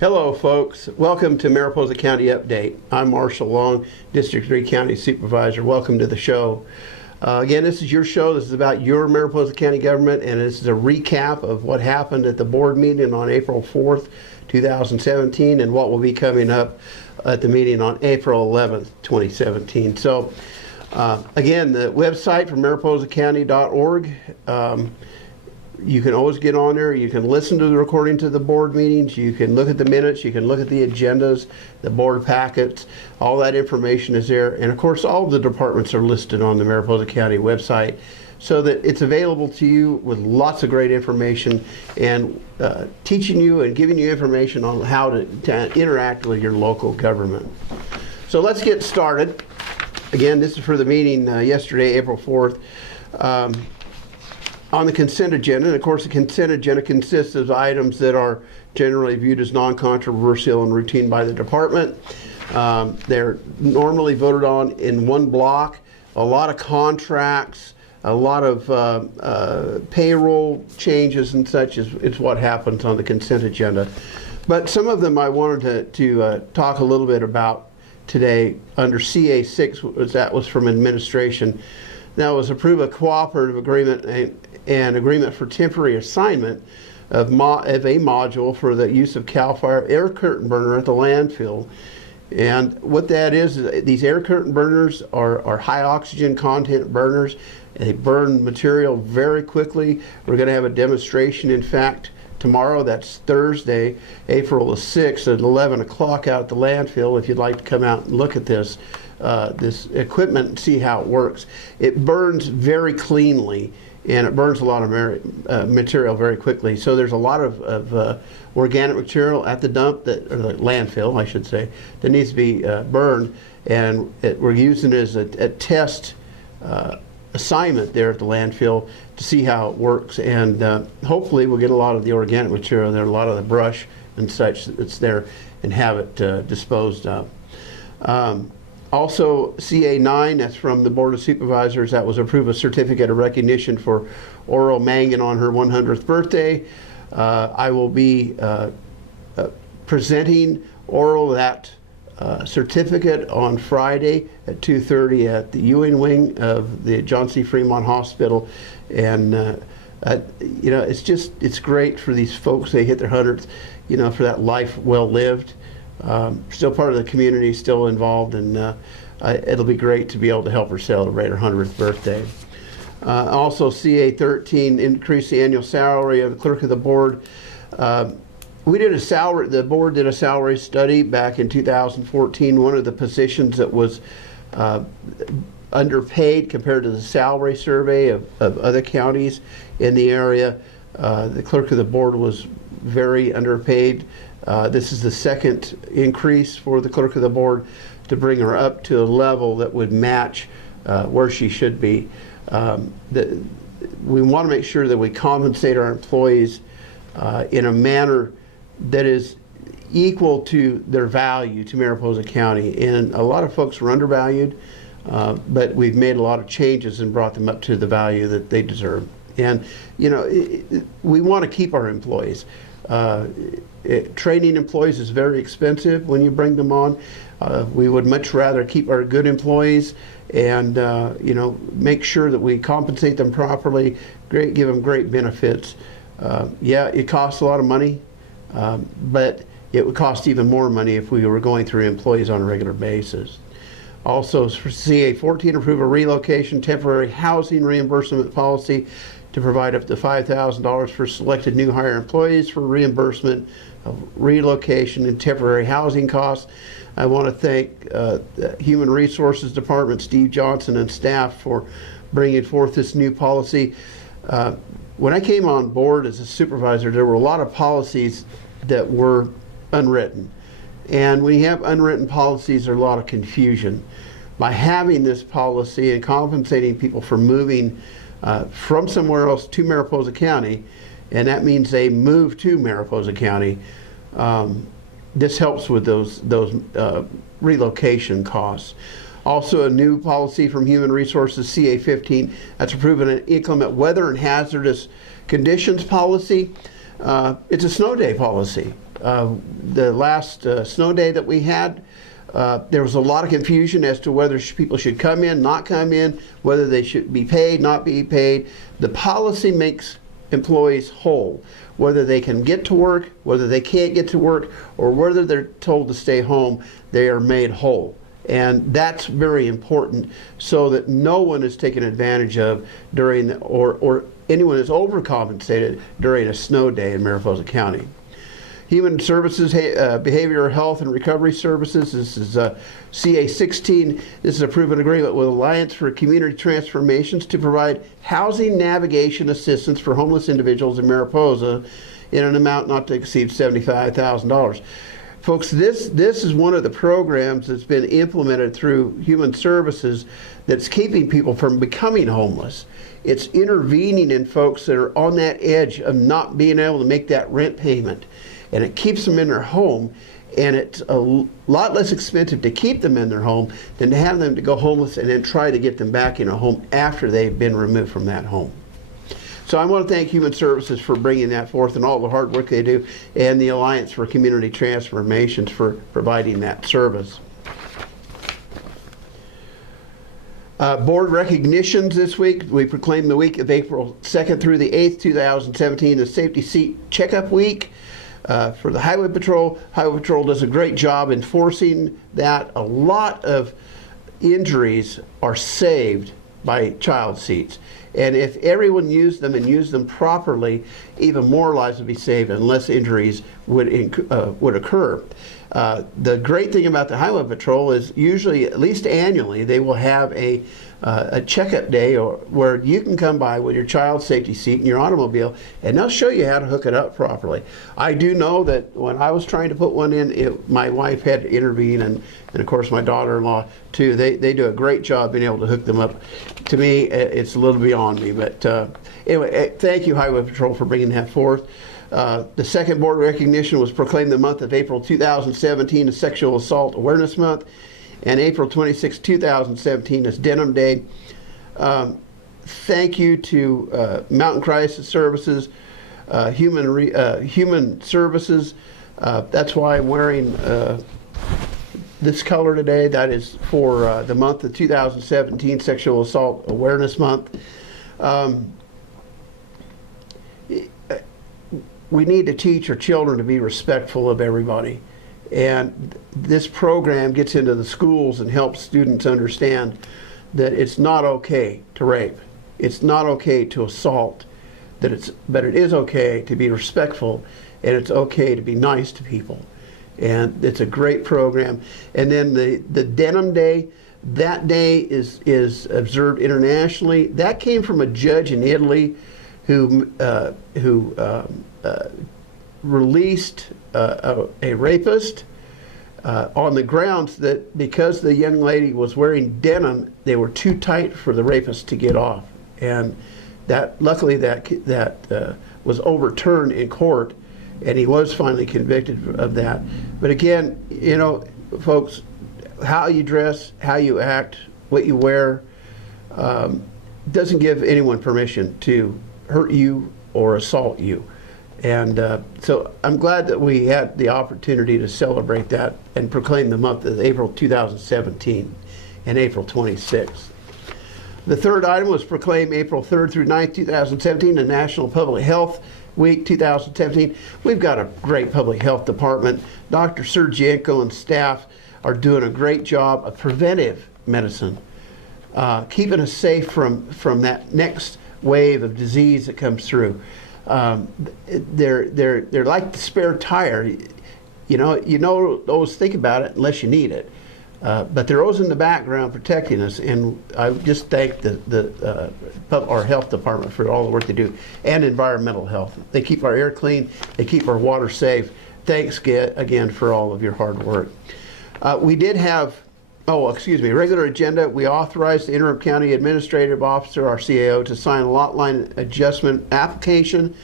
Hello folks, welcome to Mariposa County Update. I'm Marshall Long, District 3 County Supervisor. Welcome to the show. Again, this is your show. This is about your Mariposa County government, and this is a recap of what happened at the board meeting on April 4th, 2017, and what will be coming up at the meeting on April 11th, 2017. So again, the website for mariposacounty.org. You can always get on there. You can listen to the recording to the board meetings. You can look at the minutes. You can look at the agendas, the board packets. All that information is there. And of course, all of the departments are listed on the Mariposa County website so that it's available to you with lots of great information and teaching you and giving you information on how to interact with your local government. So let's get started. Again, this is for the meeting yesterday, April 4th. On the consent agenda, and of course the consent agenda consists of items that are generally viewed as non-controversial and routine by the department. They're normally voted on in one block. A lot of contracts, a lot of payroll changes and such is what happens on the consent agenda. But some of them I wanted to talk a little bit about today under CA6, that was from administration. That was approve a cooperative agreement and agreement for temporary assignment of a module for the use of CAL FIRE air curtain burner at the landfill. And what that is these air curtain burners are high oxygen content burners. They burn material very quickly. We're going to have a demonstration, in fact, tomorrow. That's Thursday, April the 6th at 11 o'clock out at the landfill. If you'd like to come out and look at this equipment and see how it works. It burns very cleanly, and it burns a lot of material very quickly. So there's a lot of organic material at the dump, or the landfill, I should say, that needs to be burned, and we're using it as a test assignment there at the landfill to see how it works, and hopefully we'll get a lot of the organic material there, a lot of the brush and such that's there, and have it disposed of. Also, CA9, that's from the Board of Supervisors, that was approve a certificate of recognition for Oral Mangan on her 100th birthday. I will be presenting Oral that certificate on Friday at 2:30 at the Ewing Wing of the John C. Fremont Hospital. And you know, it's great for these folks. They hit their 100th, you know, for that life well lived. Still part of the community, still involved, and it'll be great to be able to help her celebrate her 100th birthday. Also, CA13, increase the annual salary of the clerk of the board. We did the board did a salary study back in 2014. One of the positions that was underpaid compared to the salary survey of other counties in the area, the clerk of the board was very underpaid. This is the second increase for the clerk of the board to bring her up to a level that would match where she should be. We want to make sure that we compensate our employees in a manner that is equal to their value to Mariposa County. And a lot of folks were undervalued, but we've made a lot of changes and brought them up to the value that they deserve. And you know, we want to keep our employees. Training employees is very expensive when you bring them on. We would much rather keep our good employees and you know, make sure that we compensate them properly, give them great benefits. Yeah, it costs a lot of money, but it would cost even more money if we were going through employees on a regular basis. Also, for CA14, approve a relocation temporary housing reimbursement policy to provide up to $5,000 for selected new hire employees for reimbursement of relocation and temporary housing costs. I want to thank the Human Resources Department, Steve Johnson and staff, for bringing forth this new policy. When I came on board as a supervisor, there were a lot of policies that were unwritten. And when you have unwritten policies, there's a lot of confusion. By having this policy and compensating people for moving from somewhere else to Mariposa County, and that means they move to Mariposa County, this helps with those relocation costs. Also, a new policy from Human Resources, CA15, that's approving an inclement weather and hazardous conditions policy. It's a snow day policy. The last snow day that we had, there was a lot of confusion as to whether people should come in, not come in, whether they should be paid, not be paid. The policy makes employees whole, whether they can get to work, whether they can't get to work, or whether they're told to stay home, they are made whole. And that's very important, so that no one is taken advantage of during, or anyone is overcompensated during a snow day in Mariposa County. Human Services, Behavioral Health and Recovery Services. This is CA16. This is a proven agreement with Alliance for Community Transformations to provide housing navigation assistance for homeless individuals in Mariposa in an amount not to exceed $75,000. Folks, this is one of the programs that's been implemented through Human Services that's keeping people from becoming homeless. It's intervening in folks that are on that edge of not being able to make that rent payment. And it keeps them in their home, and it's a lot less expensive to keep them in their home than to have them to go homeless and then try to get them back in a home after they've been removed from that home. So I want to thank Human Services for bringing that forth and all the hard work they do, and the Alliance for Community Transformations for providing that service. Board recognitions this week. We proclaim the week of April 2nd through the 8th, 2017 the Safety Seat Checkup Week. For the Highway Patrol. Highway Patrol does a great job enforcing that. A lot of injuries are saved by child seats. And if everyone used them and used them properly, even more lives would be saved and less injuries would occur. The great thing about the Highway Patrol is usually, at least annually, they will have a checkup day where you can come by with your child safety seat in your automobile, and they'll show you how to hook it up properly. I do know that when I was trying to put one in, my wife had to intervene, and of course my daughter-in-law too. They do a great job being able to hook them up. To me, it's a little beyond me, but anyway, thank you, Highway Patrol, for bringing that forth. The second board recognition was proclaimed the month of April 2017 as Sexual Assault Awareness Month, and April 26, 2017 as Denim Day. Thank you to Mountain Crisis Services, Human Services. That's why I'm wearing this color today. That is for the month of 2017, Sexual Assault Awareness Month. We need to teach our children to be respectful of everybody. And this program gets into the schools and helps students understand that it's not okay to rape. It's not okay to assault. But it is okay to be respectful, and it's okay to be nice to people. And it's a great program. And then the Denim Day, that day is observed internationally. That came from a judge in Italy who released a rapist on the grounds that because the young lady was wearing denim, they were too tight for the rapist to get off. And luckily that was overturned in court, and he was finally convicted of that. But again, you know, folks, how you dress, how you act, what you wear, doesn't give anyone permission to hurt you or assault you. And so I'm glad that we had the opportunity to celebrate that and proclaim the month of April 2017 and April 26th. The third item was proclaim April 3rd through 9th, 2017, the National Public Health Week 2017. We've got a great public health department. Dr. Sergienko and staff are doing a great job of preventive medicine, keeping us safe from that next wave of disease that comes through. They're like the spare tire. You know, always think about it unless you need it. But they're always in the background protecting us, and I just thank our health department for all the work they do, and environmental health. They keep our air clean, they keep our water safe. Thanks again for all of your hard work. We did have, regular agenda. We authorized the interim county administrative officer, our CAO, to sign a lot line adjustment application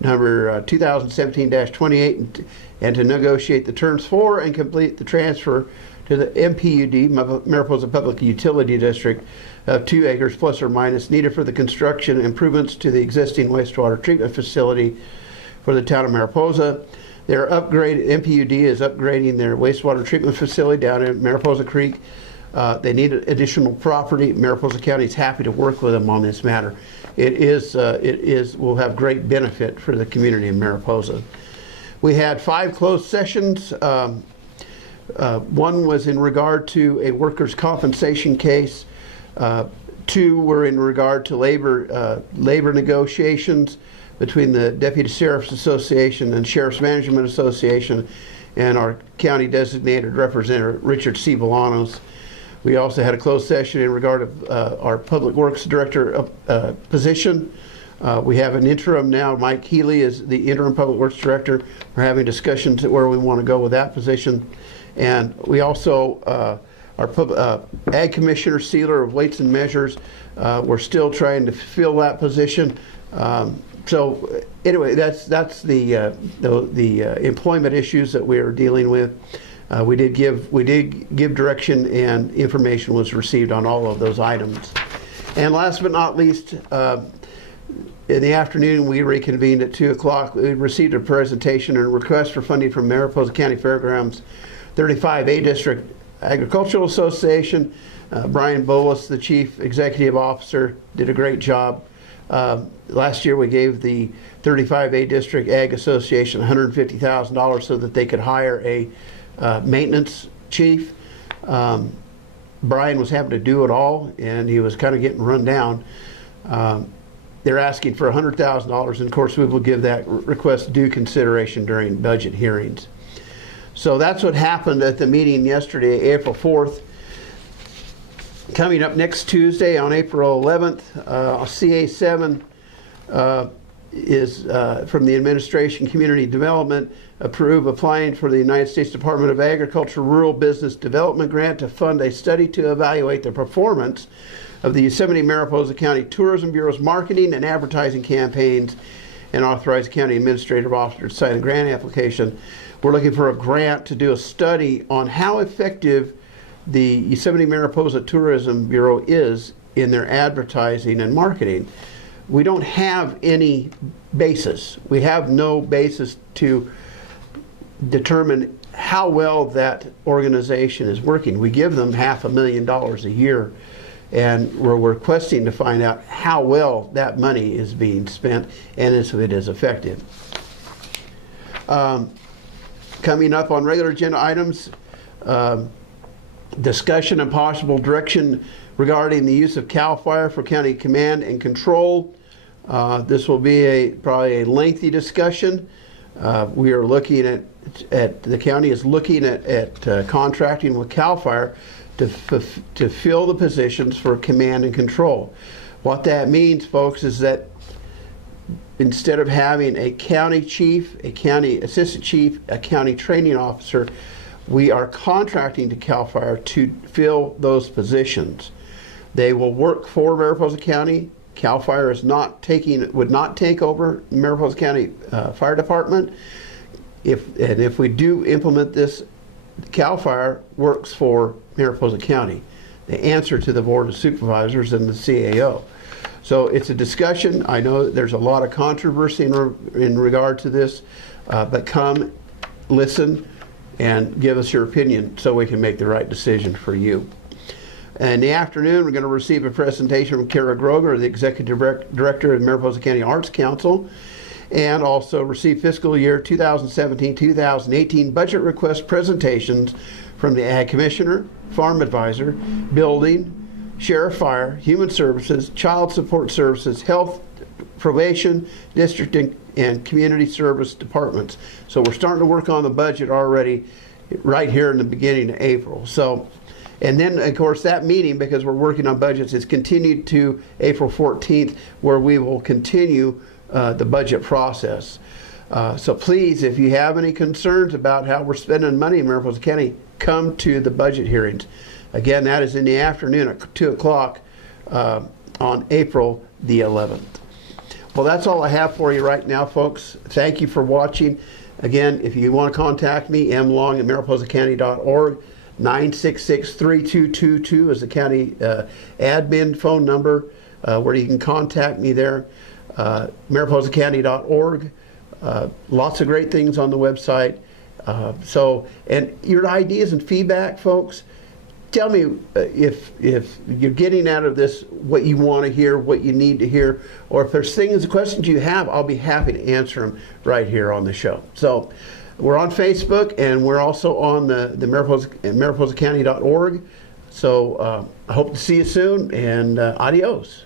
number 2017-28 and to negotiate the terms for and complete the transfer to the MPUD, Mariposa Public Utility District, of 2 acres plus or minus needed for the construction improvements to the existing wastewater treatment facility for the town of Mariposa. They're upgrading, MPUD is upgrading their wastewater treatment facility down in Mariposa Creek. They need additional property. Mariposa County is happy to work with them on this matter. Will have great benefit for the community in Mariposa. We had 5 closed sessions. One was in regard to a workers' compensation case. 2 were in regard to labor negotiations between the Deputy Sheriff's Association and Sheriff's Management Association and our county designated representative, Richard C. Bolanos. We also had a closed session in regard to our Public Works Director position. We have an interim now. Mike Healy is the interim Public Works Director. We're having discussions where we want to go with that position. And we also, our Ag Commissioner, Sealer of Weights and Measures, we're still trying to fill that position. So anyway, that's the employment issues that we are dealing with. We did give direction, and information was received on all of those items. And last but not least, in the afternoon we reconvened at 2 o'clock. We received a presentation and request for funding from Mariposa County Fairgrounds 35A District Agricultural Association. Brian Bolus, the Chief Executive Officer, did a great job. Last year we gave the 35A District Ag Association $150,000 so that they could hire a maintenance chief. Brian was having to do it all, and he was kind of getting run down. They're asking for $100,000, and of course we will give that request due consideration during budget hearings. So that's what happened at the meeting yesterday, April 4th. Coming up next Tuesday on April 11th, CA7 is from the Administration Community Development, approve applying for the United States Department of Agriculture Rural Business Development Grant to fund a study to evaluate the performance of the Yosemite Mariposa County Tourism Bureau's marketing and advertising campaigns, and authorize County Administrative Officer to sign a grant application. We're looking for a grant to do a study on how effective the Yosemite Mariposa Tourism Bureau is in their advertising and marketing. We don't have any basis. We have no basis to determine how well that organization is working. We give them $500,000 a year, and we're requesting to find out how well that money is being spent and if it is effective. Coming up on regular agenda items, discussion and possible direction regarding the use of CAL FIRE for county command and control. This will be probably a lengthy discussion. We are looking at the county is looking at contracting with CAL FIRE to fill the positions for command and control. What that means, folks, is that instead of having a county chief, a county assistant chief, a county training officer, we are contracting to CAL FIRE to fill those positions. They will work for Mariposa County. CAL FIRE would not take over Mariposa County Fire Department. If we do implement this, CAL FIRE works for Mariposa County. They answer to the Board of Supervisors and the CAO. So it's a discussion. I know that there's a lot of controversy in regard to this, but come, listen, and give us your opinion so we can make the right decision for you. In the afternoon, we're going to receive a presentation from Kara Groger, the Executive Director of the Mariposa County Arts Council, and also receive fiscal year 2017-2018 budget request presentations from the Ag Commissioner, Farm Advisor, Building, Sheriff Fire, Human Services, Child Support Services, Health, Probation, District and Community Service Departments. So we're starting to work on the budget already right here in the beginning of April. So, and then of course that meeting, because we're working on budgets, is continued to April 14th, where we will continue the budget process. So please, if you have any concerns about how we're spending money in Mariposa County, come to the budget hearings. Again, that is in the afternoon at 2 o'clock on April the 11th. Well, that's all I have for you right now, folks. Thank you for watching. Again, if you want to contact me, mlong@mariposacounty.org. 966-3222 is the county admin phone number where you can contact me there. mariposacounty.org. Lots of great things on the website. And your ideas and feedback, folks, tell me if you're getting out of this what you want to hear, what you need to hear, or if there's things, questions you have, I'll be happy to answer them right here on the show. So we're on Facebook, and we're also on the Mariposa, mariposacounty.org. So I hope to see you soon, and adios.